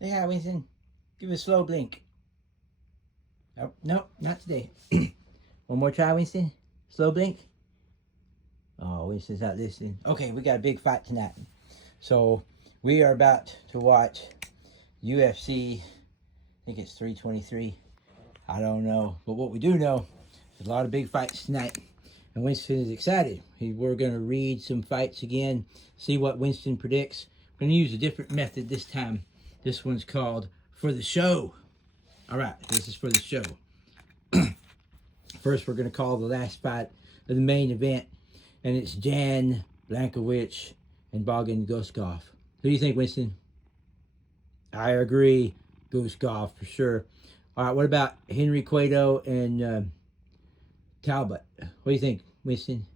Say hi, Winston. Give it a slow blink. Oh, no, not today. One more try, Winston. Slow blink. Oh, Winston's not listening. Okay, we got a big fight tonight. So, we are about to watch UFC. I think it's 323. I don't know. But what we do know, there's a lot of big fights tonight. And Winston is excited. We're going to read some fights again, see what Winston predicts. We're going to use a different method this time. This one's called For the Show. All right, this is for the show. First, we're going to call the last fight of the main event, and it's Jan Blachowicz and Bogdan Guskov. Who do you think, Winston? I agree. Guskov, for sure. All right, what about Henry Cueto and Talbot? What do you think, Winston?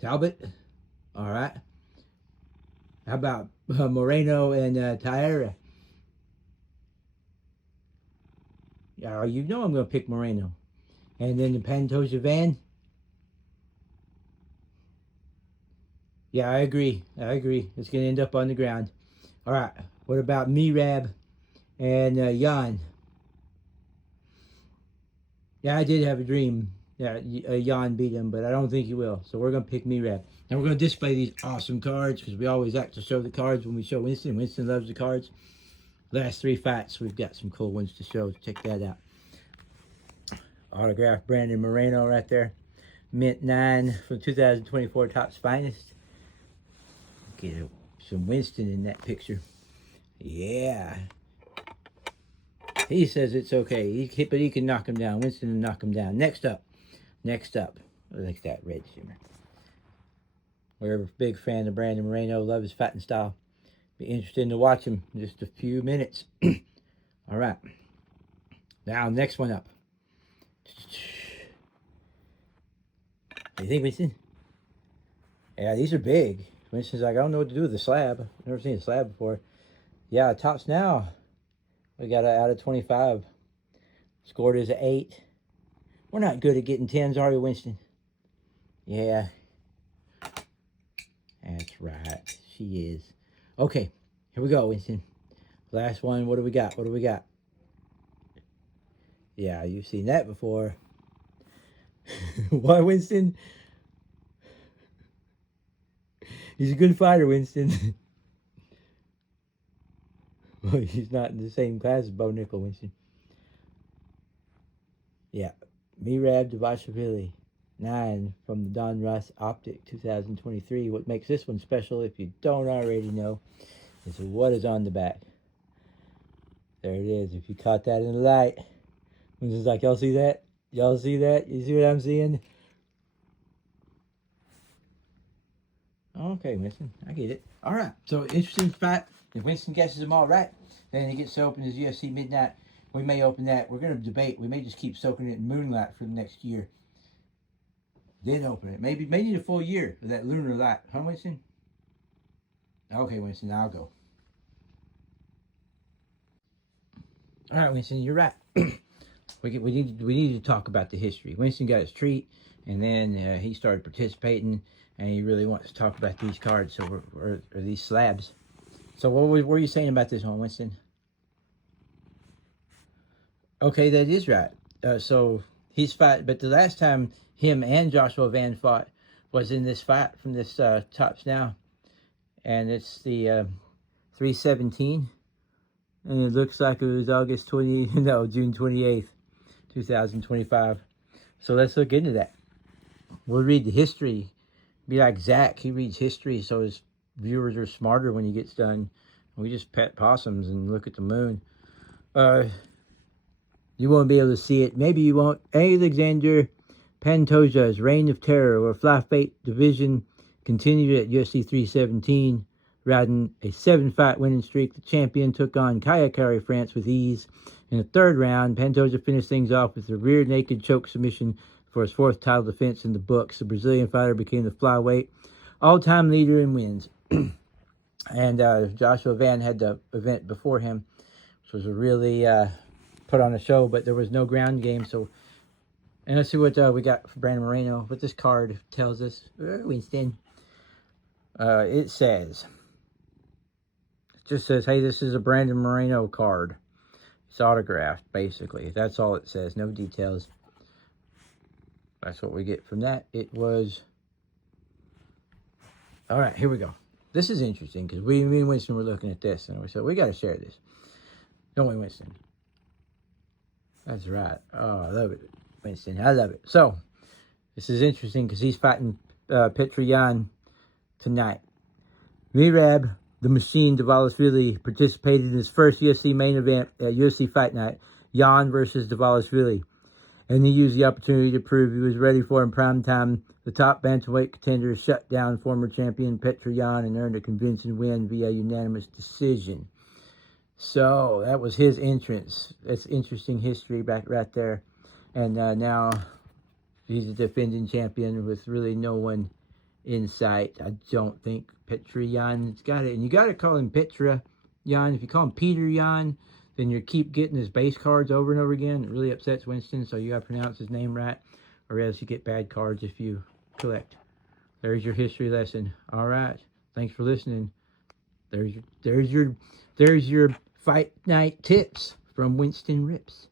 Talbot? All right. How about Moreno and Teixeira? You know I'm going to pick Moreno. And then the Pantoja Van? Yeah, I agree. It's going to end up on the ground. All right. What about Mirab and Jan? Yeah, I did have a dream. Yeah, Jan beat him, but I don't think he will. So we're going to pick Mirab. And we're going to display these awesome cards because we always like to show the cards when we show Winston. Winston loves the cards. Last three fights, we've got some cool ones to show. Check that out. Autograph Brandon Moreno right there. Mint 9 from 2024 Topps Finest. Get some Winston in that picture. Yeah. He says it's okay, but he can knock him down. Winston can knock him down. Next up. I like that red shimmer. We're a big fan of Brandon Moreno. Love his fighting style. Be interested to watch him in just a few minutes. All right. Now, next one up. What do you think, Winston? Yeah, these are big. Winston's like, I don't know what to do with the slab. I've never seen a slab before. Yeah, Topps Now. We got an out of 25. Scored is an 8. We're not good at getting 10s, are we, Winston? Yeah. That's right. She is. Okay, here we go, Winston. Last one. What do we got? Yeah, you've seen that before. Why, Winston? He's a good fighter, Winston. Well, he's not in the same class as Bo Nickel, Winston. Yeah. Mirab Dvalishvili, 9 from the Don Ross Optic 2023. What makes this one special, if you don't already know, is what is on the back. There it is. If you caught that in the light. Winston's like, y'all see that? Y'all see that? You see what I'm seeing? Okay, Winston. I get it. All right. So, interesting fight. If Winston guesses them all right, then he gets to open his UFC Midnight. We may open that. We're going to debate. We may just keep soaking it in moonlight for the next year. Then open it. Maybe need a full year of that lunar light. Huh, Winston? Okay, Winston. I'll go. All right, Winston. You're right. we need to talk about the history. Winston got his treat, and then he started participating, and he really wants to talk about these cards, or these slabs. So what were you saying about this one, Winston? Okay, that is right. So he's fight, but the last time him and Joshua Van fought was in this fight from this Topps Now, and it's the 317, and it looks like it was June 28th, 2025. So let's look into that. We'll read the history. Be like Zach, he reads history, so his viewers are smarter when he gets done. We just pet possums and look at the moon. You won't be able to see it. Maybe you won't. Alexander Pantoja's reign of terror, where flyweight division continued at UFC 317. Riding a 7-fight winning streak, the champion took on Kaya Kari France with ease. In the third round, Pantoja finished things off with a rear naked choke submission for his 4th title defense in the books. The Brazilian fighter became the flyweight all-time leader in wins. And Joshua Van had the event before him, which was a really put on a show, but there was no ground game. So, and let's see what we got for Brandon Moreno. What this card tells us. Winston. It says, just says, hey, this is a Brandon Moreno card. It's autographed, basically. That's all it says. No details. That's what we get from that. It was... All right, here we go. This is interesting because me and Winston were looking at this, and we said, we got to share this. Don't we, Winston? That's right. Oh, I love it, Winston. I love it. So, this is interesting because he's fighting Petr Yan tonight. Merab, the Machine Dvalishvili, participated in his first UFC main event at UFC Fight Night, Yan versus Dvalishvili. And he used the opportunity to prove he was ready for in prime time. The top bantamweight contender shut down former champion Petr Yan and earned a convincing win via unanimous decision. So, that was his entrance. That's interesting history right there. And now he's a defending champion with really no one in sight. I don't think Petr Yan's got it. And you got to call him Petr Yan. If you call him Peter Yan, then you keep getting his base cards over and over again. It really upsets Winston, so you got to pronounce his name right, or else you get bad cards if you collect. There's your history lesson. All right. Thanks for listening. There's your fight night tips from Winston Rips.